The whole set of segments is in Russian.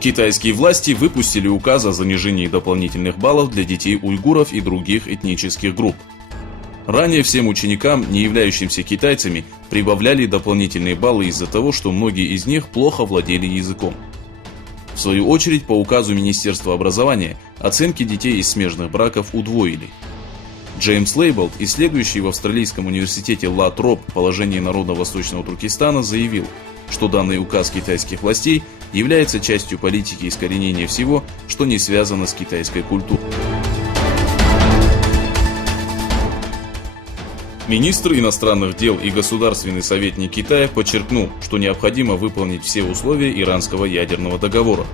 Китайские власти выпустили указ о занижении дополнительных баллов для детей уйгуров и других этнических групп. Ранее всем ученикам, не являющимся китайцами, прибавляли дополнительные баллы из-за того, что многие из них плохо владели языком. В свою очередь, по указу Министерства образования, оценки детей из смежных браков удвоили. Джеймс Лейболд, исследующий в Австралийском университете Ла Троп положение народа Восточного Туркестана, заявил, что данный указ китайских властей является частью политики искоренения всего, что не связано с китайской культурой. Министр иностранных дел и государственный советник Китая подчеркнул, что необходимо выполнить все условия Иранского ядерного договора.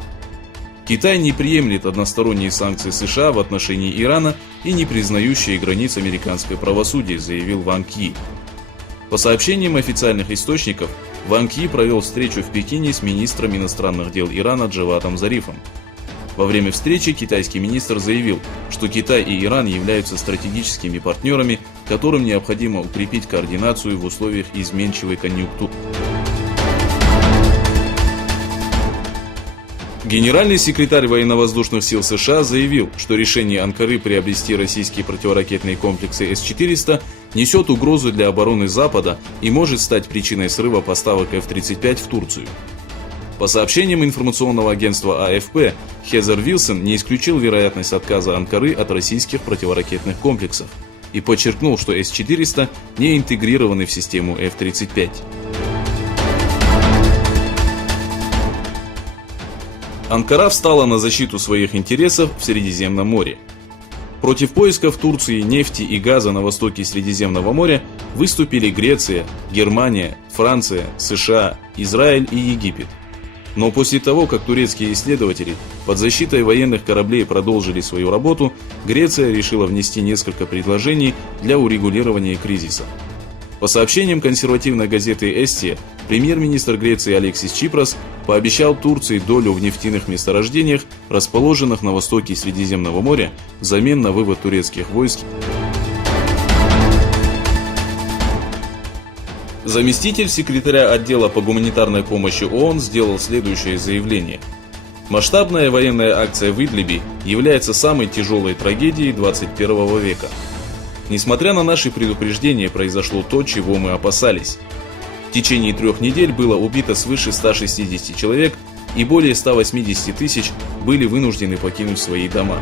Китай не приемлет односторонние санкции США в отношении Ирана и не признающие границ американское правосудие, заявил Ван Ки. По сообщениям официальных источников, Ван Ки провел встречу в Пекине с министром иностранных дел Ирана Джавадом Зарифом. Во время встречи китайский министр заявил, что Китай и Иран являются стратегическими партнерами, которым необходимо укрепить координацию в условиях изменчивой конъюнктуры. Генеральный секретарь военно-воздушных сил США заявил, что решение Анкары приобрести российские противоракетные комплексы С-400 несет угрозу для обороны Запада и может стать причиной срыва поставок F-35 в Турцию. По сообщениям информационного агентства АФП, Хезер Вилсон не исключил вероятность отказа Анкары от российских противоракетных комплексов и подчеркнул, что С-400 не интегрированы в систему F-35. Анкара встала на защиту своих интересов в Средиземном море. Против поисков Турции нефти и газа на востоке Средиземного моря выступили Греция, Германия, Франция, США, Израиль и Египет. Но после того, как турецкие исследователи под защитой военных кораблей продолжили свою работу, Греция решила внести несколько предложений для урегулирования кризиса. По сообщениям консервативной газеты «Эстия», премьер-министр Греции Алексис Чипрас пообещал Турции долю в нефтяных месторождениях, расположенных на востоке Средиземного моря, взамен на вывод турецких войск. Заместитель секретаря отдела по гуманитарной помощи ООН сделал следующее заявление. Масштабная военная акция в Идлибе является самой тяжелой трагедией 21 века. Несмотря на наши предупреждения, произошло то, чего мы опасались. В течение 3 недель было убито свыше 160 человек, и более 180 тысяч были вынуждены покинуть свои дома.